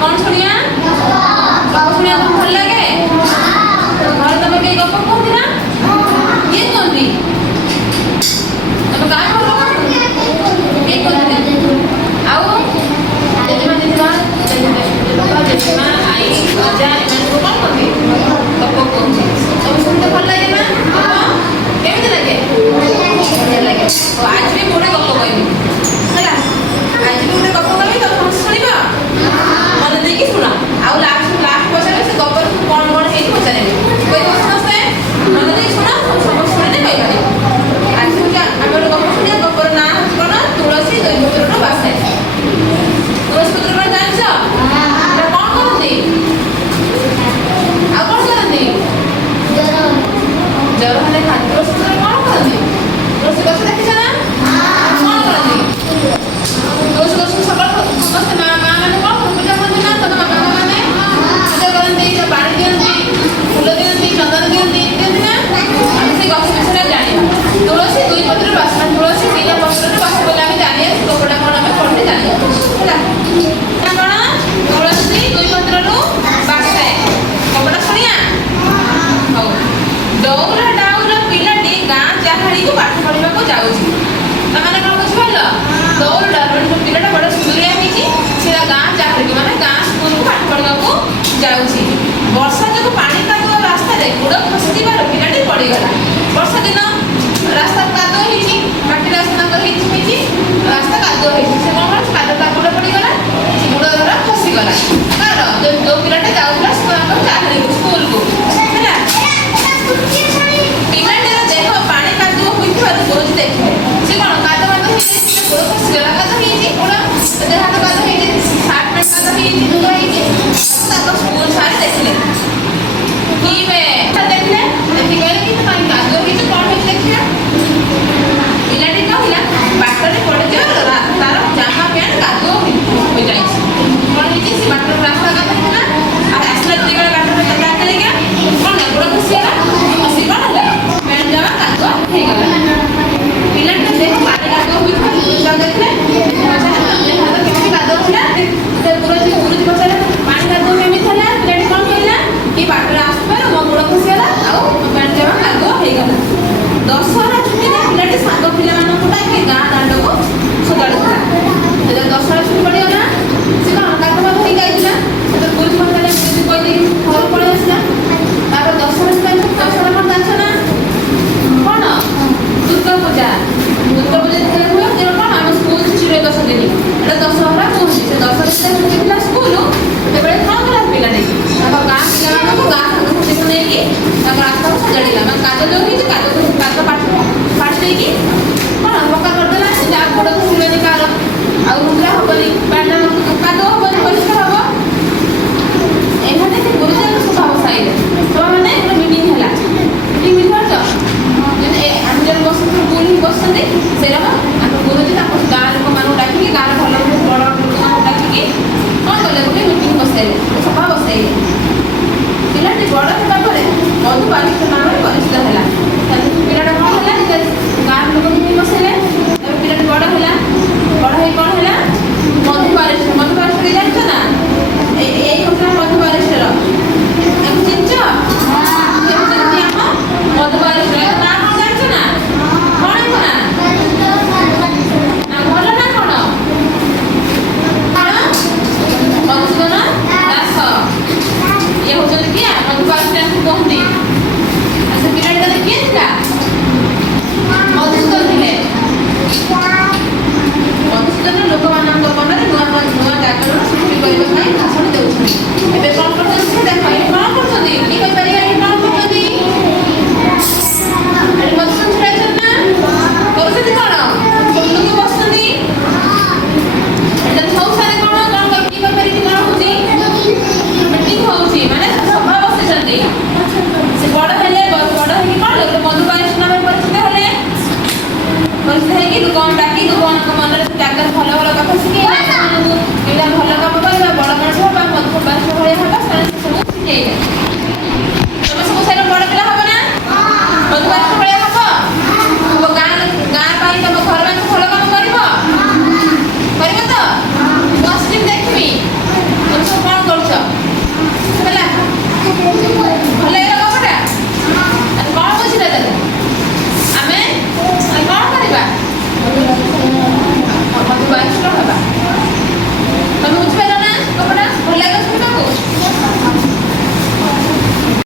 कौन शुणिया गप शुणिया तुम भल लगे घर तुम के गप कहती ना ये कहती तुम का भल ये कहती आओ जेजेमा आई अजा एमान को कौन कहती गप कहती तुम सुनते भल लगे ना केमती लगे बढ़िया लगे आज भी गोटे गप कहबी है आज भी गोटे गप कहबी तुम शुणिबा मन देकी शुण आउ लास्ट पचारे से गपर कौन कौन है पचारे कोई समस्ते मन देकी शुण समस्त शुणी कही पारे आज क्या आम गोटे गप शुणिया गपर ना कौन तुलसी दही पत्र बासे तुलसी पत्र कौन जानछ कौन करती आ कौन करती जर हेले खाती तुलसी पत्र कौन करती तुलसी गछ देखिछ ना कौन करती तुलसी गछ सकाळ समस्त माँ माने कौन पूजा करती ना तो माँ माने पूजा करती पानी दियंती फूल दियंती चंदन दियंती दियंती ना आम से गछ विषय जानी तुलसी दुई पत्र बास तुलसी तीन पत्र बास बोले आम जानिए कपड़ा कौन आम पढ़ते जानिए है कौन तुलसी दुई पत्र बासे कपड़ा शुणिया हौ दौरा डाउरा पिलाटी गाँ जाहाड़ी को पाठ पढ़ा जाऊँगी ताने कौन बुझिपार दौड़ डाउरा पिलाटा बड़ा सुंदरिया होती गाँ जाहाड़ी माने गाँ स्कूल को पाठ पढ़ा जाऊँगी वर्षा जो पानी कादुआ रास्ता गोड़ खसी पिलाटी पड़गला वर्षा दिन रास्ता कादुआ होती माटी रास्ता रास्ता कादुआ होती से कौन कादुआ गोड़ पड़गला गोड़ द्वारा खसीगला कार जो पिलाटा जाऊला जाहाड़ी स्कूल को है पिलाटीर देह पानी कादुआ होइथिबार गुरुजी देखिले से कौन कादुआ गोड़ खसीगला कादुआ होती गोड़ देह हाथ कादुआ होती सार्ट पैंट कादुआ होती दुआ होती स्कूल सारे देखिले कि देखिले देखी गए कि कादुआ होती कौन होती देखिए पिलाटी कहला बाटरे पड़े जो तार जामा पैंट कादुआ हो जाए कौन होती से बाटर रास्ता कादुआ ना आसला दिगला बाटर जाके गया कौन गोड़ खसीगला खसी कौन है पैंट जामा कादुआ हो गला पिलाटी देख पानी कादुआ होइथा देखले हाथ केमती कादुआ होला से गुरुजी पचारे पानी कादुआ केमती होला पिलाटी कौन कहला कि बाटर आसबार मो गोड़ खसीगला आउ पैंट जामा कादुआ हो गला दशहरा छुट्टी में पिलाटी सांग पिला मानकु डाके गाँ दांड को सजाड़ुला दशहरा छुट्टी पड़गला से कौन कादुआ हो गइला तो गुरुजी पचारे कहि घर पड़े आसला तार दशहरा कौन जान्छ ना कौन दुर्गा पूजा देखले हुए जे कौन हम स्कूल छुट्टी रह 10 दिन एटा दशहरा कहूँ से 10 दिन छुट्टी पिला स्कूल तेबे कौन कला पिला नहीं गाँ पिला मानकु गाँ छुट्टी नहीं कि रास्ता को सजाड़िला मैं कादुआ जो होती कादुआ पाठ देकी कौन पक्का करदेला जा गोड़ खसीगलानी कार आउ मुद्रा हेनी पैंट कादुआ हेनी परिष्कार हम एखाने से गुरुजी स्वभाव साइले तो मैंने मीटिंग है मीटिंग बुझाच आम जब बस स्कूल ही बसते से गुरुजी गाँ लोक मान डाक गाँव भल बड़ लोक डाक कौन कले गोटे मीटिंग बसाइले सभा बसाइले पिलाटी बड़ होगा मधु बारिश नाम परिचित है पिलाटा कौन है गाँव लोक मीटिंग बसाइले पिलाटी बड़ है बड़ है कौन है मधु बारिश के जानछ ना यही होता मधु बारिश चिंच मधु बारिश ना कौन जानछ ना कौन है ना भल ना कौन मधुसूदन दास ये होते किए मधु बारिश कहती अच्छा पिलाटा किए था मधुसूदन थे मधुसूदन लोक मान मन में नुआ नुआ जागरण सृष्टि करने भाषण देते एवं कौन कर देख कौन कर मधुसूदन छुड़ाई ना कर कौन लोग बसती बहुत सारे कौन कौन कि कौन होती मीटिंग होती माने सभा बसते से बड़ हेले बड़ कौन मधु बारिश नाम परिचित हेले परिचित है कि लोक डाकी लोक मन में जगह भल भल कथा शिखे भल कम करवा बड़ मनुष्य मधु बारिश भाया सब शिखे